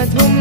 по двум